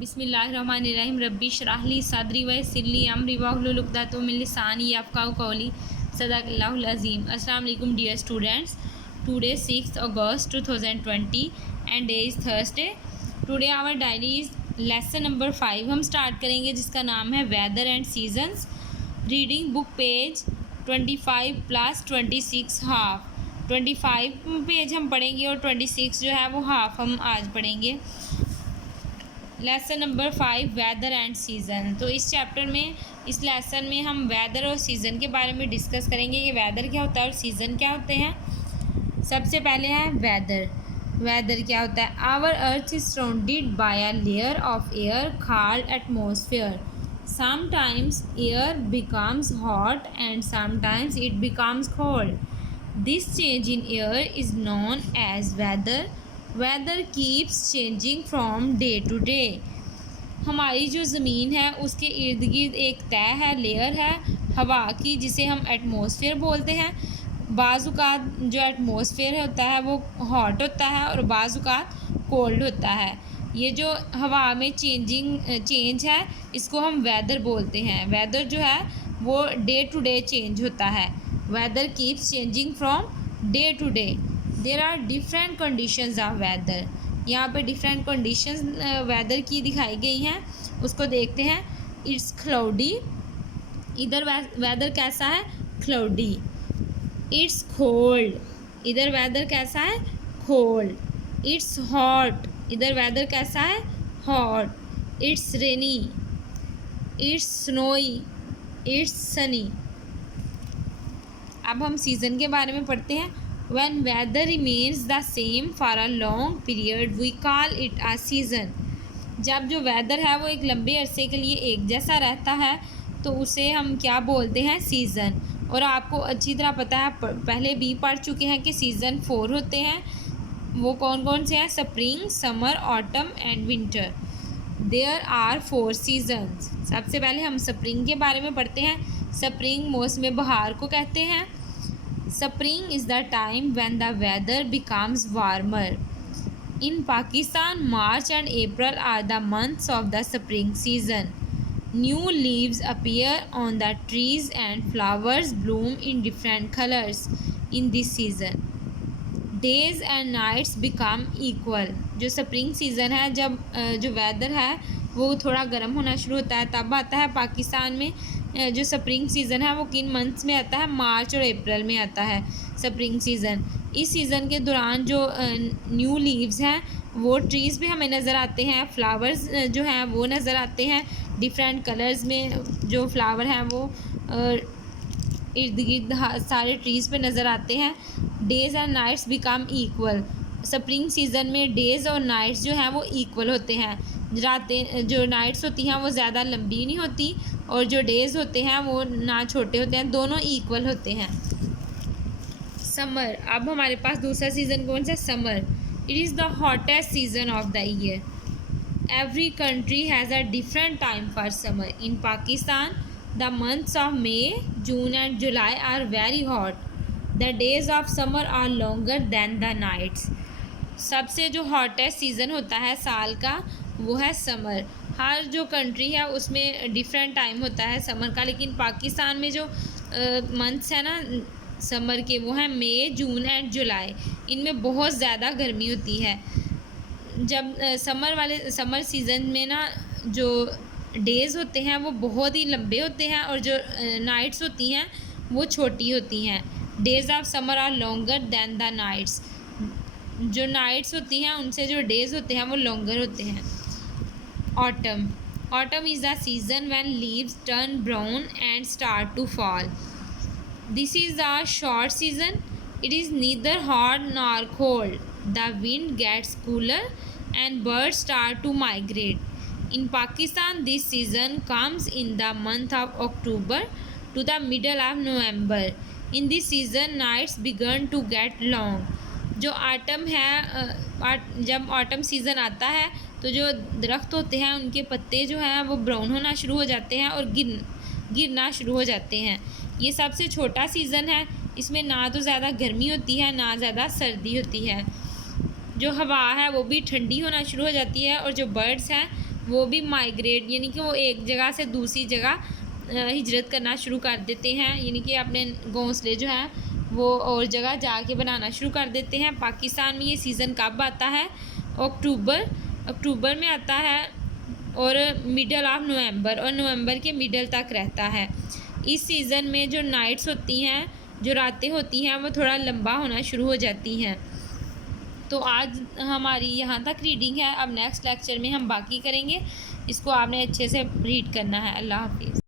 बिस्मिल्लाहिर्रहमानिर्रहीम रब्बी शरह ली सदरी वयस्सिर ली अमरी वाहलुल उक़दतम मिन लिसानी यफ़क़हू क़ौली सदक़ल्लाहुल अज़ीम। अस्सलाम वालेकुम dear students, today 6 August 2020 and day is Thursday. Today our diary is lesson number 5 हम स्टार्ट करेंगे, जिसका नाम है weather and seasons. Reading book page 25 + 26 half. 25 page हम पढ़ेंगे और 26 जो है वो हाफ हम आज पढ़ेंगे। Lesson number 5 weather and season. तो इस चैप्टर में, इस लेसन में हम वेदर और सीज़न के बारे में डिस्कस करेंगे कि वेदर क्या होता है और सीज़न क्या होते हैं। सबसे पहले है वेदर। वेदर क्या होता है? Our earth is surrounded by a layer of air called atmosphere. Sometimes air becomes hot and sometimes it becomes cold. This change in air is known as weather. Weather keeps changing from day to day. हमारी जो ज़मीन है उसके इर्द गिर्द एक तय है, लेयर है हवा की, जिसे हम एटमॉस्फेयर बोलते हैं। बाज़-औक़ात जो एटमॉस्फेयर होता है वो हॉट होता है और बाज़-औक़ात कोल्ड होता है। ये जो हवा में चेंज है, इसको हम वेदर बोलते हैं। वेदर जो है वो डे टू डे चेंज होता है। Weather keeps changing from day to day. There are different conditions of weather. यहाँ पे डिफरेंट कंडीशंस वेदर की दिखाई गई हैं, उसको देखते हैं। इट्स क्लाउडी, इधर वेदर कैसा है? क्लाउडी। इट्स कोल्ड, इधर वेदर कैसा है? कोल्ड। इट्स हॉट, इधर वेदर कैसा है? Hot. It's rainy, it's snowy, it's Sunny. अब हम सीज़न के बारे में पढ़ते हैं। When weather remains the same for a long period, we call it a season. जब जो वेदर है वो एक लंबे अरसे के लिए एक जैसा रहता है तो उसे हम क्या बोलते हैं? सीज़न। और आपको अच्छी तरह पता है, पहले भी पढ़ चुके हैं कि सीज़न 4 होते हैं। वो कौन कौन से हैं? Spring, summer, autumn and winter. There are 4 seasons. सबसे पहले हम स्प्रिंग के बारे में पढ़ते हैं। स्प्रिंग मौसम बहार को कहते हैं। Spring is the time when the weather becomes warmer. In Pakistan, March and April are the months of the spring season. New leaves appear on the trees and flowers bloom in different colors in this season. Days and nights become equal. जो spring season है, जब जो weather है वो थोड़ा गर्म होना शुरू होता है, तब आता है। पाकिस्तान में जो स्प्रिंग सीज़न है वो किन मंथ्स में आता है? मार्च और अप्रैल में आता है स्प्रिंग सीज़न। इस सीज़न के दौरान जो न्यू लीव्स हैं वो ट्रीज़ पे हमें नज़र आते हैं। फ्लावर्स जो हैं वो नज़र आते हैं डिफरेंट कलर्स में। जो फ्लावर हैं वो इर्द गिर्द सारे ट्रीज़ पे नज़र आते हैं। Days and nights become equal. Spring season में डेज़ और नाइट्स जो हैं वो इक्वल होते हैं। रातें जो नाइट्स होती हैं वो ज़्यादा लंबी नहीं होती और जो डेज़ होते हैं वो ना छोटे होते हैं, दोनों इक्वल होते हैं। समर। अब हमारे पास दूसरा सीज़न कौन सा? Summer. It is the hottest season of the year. Every country has a different time for summer. In Pakistan the months of May, June and July are very hot. The days of summer are longer than the nights. सबसे जो hottest season होता है साल का वो है summer. हर जो country है उसमें डिफरेंट टाइम होता है समर का, लेकिन पाकिस्तान में जो मंथ्स है ना समर के, वो हैं मई, जून एंड जुलाई। इनमें बहुत ज़्यादा गर्मी होती है। जब समर सीज़न में ना जो डेज़ होते हैं वो बहुत ही लंबे होते हैं और जो नाइट्स होती हैं वो छोटी होती हैं। Days of summer are longer than the nights. जो नाइट्स होती हैं उनसे जो डेज़ होते हैं वो लॉन्गर होते हैं। Autumn. Autumn is the season when leaves turn brown and start to fall. This is a short season. It is neither hot nor cold. The wind gets cooler and birds start to migrate. In Pakistan, this season comes in the month of October to the middle of November. In this season, nights begin to get long. जो autumn है, जब autumn season आता है तो जो दरख्त होते हैं उनके पत्ते जो हैं वो ब्राउन होना शुरू हो जाते हैं और गिरना शुरू हो जाते हैं। ये सबसे छोटा सीज़न है। इसमें ना तो ज़्यादा गर्मी होती है ना ज़्यादा सर्दी होती है। जो हवा है वो भी ठंडी होना शुरू हो जाती है और जो बर्ड्स हैं वो भी माइग्रेट यानी कि वो एक जगह से दूसरी जगह हिजरत करना शुरू कर देते हैं, यानी कि अपने घोंसले जो हैं वो और जगह जाके बनाना शुरू कर देते हैं। पाकिस्तान में ये सीज़न कब आता है? अक्टूबर में आता है और मिडल ऑफ नवंबर, और नवंबर के मिडल तक रहता है। इस सीज़न में जो नाइट्स होती हैं, जो रातें होती हैं, वो थोड़ा लंबा होना शुरू हो जाती हैं। तो आज हमारी यहाँ तक रीडिंग है। अब नेक्स्ट लेक्चर में हम बाकी करेंगे। इसको आपने अच्छे से रीड करना है। अल्लाह हाफिज़।